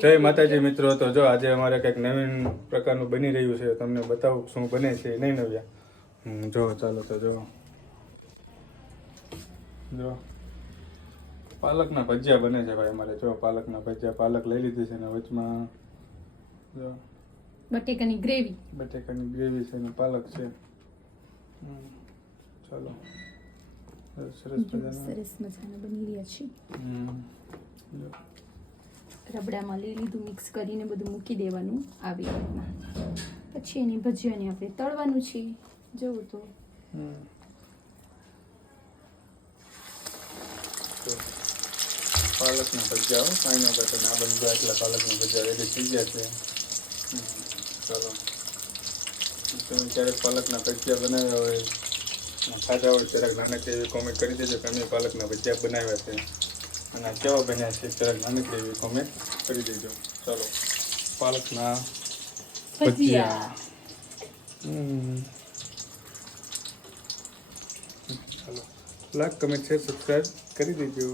જય માતાજી મિત્રો. તો જો આજે અમારે કંઈક નવીન પ્રકારનું બની રહ્યું છે તમને બતાવું શું બને છે નહીં નવ્યા. જો ચાલો તો જો. જો. પાલકના ભજીયા બને છે ભાઈ અમારે. જો પાલકના ભજીયા. પાલક લઈ લીધી છે ને વચમાં. જો. બટેકાની ગ્રેવી. બટેકાની ગ્રેવી છે ને પાલક છે. ચાલો. સરસ મજાના. સરસ મજાના બની રહ્યા છે. હમ, જો. રબડામાં લઈ લીધું, મિક્સ કરીને બધું મૂકી દેવાનું આવી રીતના. પછી એની ભજીયાને આપણે તળવાનું છે. જવું તો. પાલકના ભજીયા હોય કાંઈ ન કરતો ને આ બધા એટલા પાલકના ભજીયા રેડી થઈ ગયા છે. ચાલો. તમે ક્યારેક પાલકના ભજીયા બનાવ્યા હોય ખાધા હોય જરાક નાના એવી કોમેન્ટ કરી દેજો કે અમે પાલકના ભજીયા બનાવ્યા છે. અને કેવા બન્યા છે જરાક નાનકડી એવી કોમેન્ટ કરી દેજો. ચાલો. પાલકના ભજીયા. ચાલો. લાઈક કમેન્ટ શેર સબસ્ક્રાઈબ કરી દેજો.